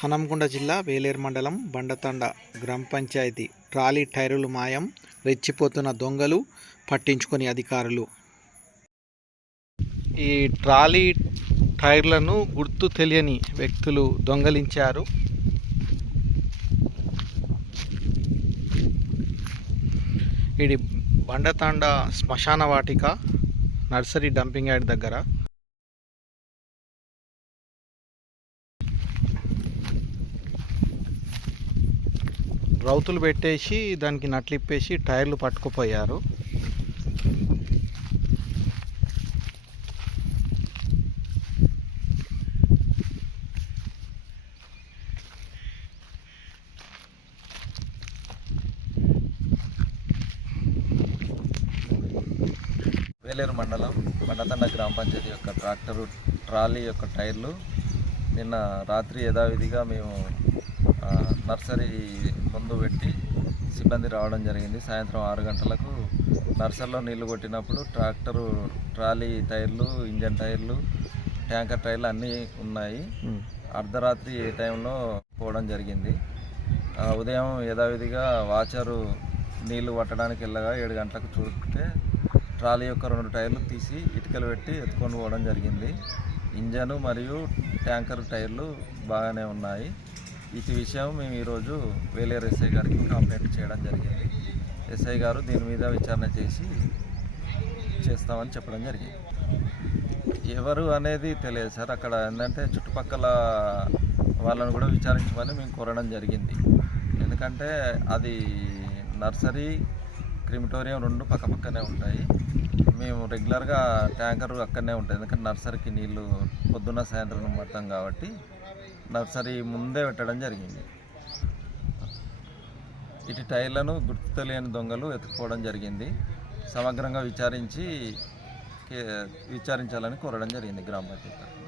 హనంకొండ జిల్లా వేలేరు మండలం బండతండ గ్రామ పంచాయతీ. ట్రాలీ టైరులు మాయం రెచ్చిపోతున్న దొంగలు పట్టించుకొని అధికారులు. ఈ ట్రాలీ టైర్లను గుర్తు తెలియని వ్యక్తులు దొంగలించారు. ఇది బండతాండ శ్మశాన వాటిక నర్సరీ డంపింగ్ యార్డ్ దగ్గర రౌతులు పెట్టేసి దానికి నట్లిప్పేసి టైర్లు పట్టుకుపోయారు. వేలేరు మండలం బండతండ గ్రామ పంచాయతీ యొక్క ట్రాక్టరు ట్రాలీ యొక్క టైర్లు నిన్న రాత్రి యథావిధిగా మేము నర్సరీ ముందు పెట్టి సిబ్బంది రావడం జరిగింది. సాయంత్రం ఆరు గంటలకు నర్సరీలో నీళ్ళు కొట్టినప్పుడు ట్రాక్టరు ట్రాలీ టైర్లు ఇంజన్ టైర్లు ట్యాంకర్ టైర్లు అన్నీ ఉన్నాయి. అర్ధరాత్రి ఏ టైంలో పోవడం జరిగింది. ఉదయం యథావిధిగా వాచరు నీళ్ళు పట్టడానికి వెళ్ళగా ఏడు గంటలకు చూస్తే ట్రాలీ యొక్క రెండు టైర్లు తీసి ఇటుకలు పెట్టి ఎత్తుకొని పోవడం జరిగింది. ఇంజను మరియు ట్యాంకర్ టైర్లు బాగానే ఉన్నాయి. ఇది విషయం మేము ఈరోజు వేలేరు ఎస్ఐ గారికి కంప్లైంట్ చేయడం జరిగింది. ఎస్ఐ గారు దీని మీద విచారణ చేసి చేస్తామని చెప్పడం జరిగింది. ఎవరు అనేది తెలియదు సార్. అక్కడ ఏంటంటే చుట్టుపక్కల వాళ్ళని కూడా విచారించమని మేము కోరడం జరిగింది. ఎందుకంటే అది నర్సరీ క్రిమిటోరియం రెండు పక్కపక్కనే ఉంటాయి. మేము రెగ్యులర్గా ట్యాంకర్ అక్కడనే ఉంటుంది ఎందుకంటే నర్సరీకి నీళ్ళు పొద్దున్న సాయంత్రం మొత్తం కాబట్టి నర్సరీ ముందే పెట్టడం జరిగింది. ఇటు టైర్లను గుర్తు తెలియని దొంగలు ఎత్తుకోవడం జరిగింది. సమగ్రంగా విచారించి విచారించాలని కోరడం జరిగింది గ్రామ పంచాయతీ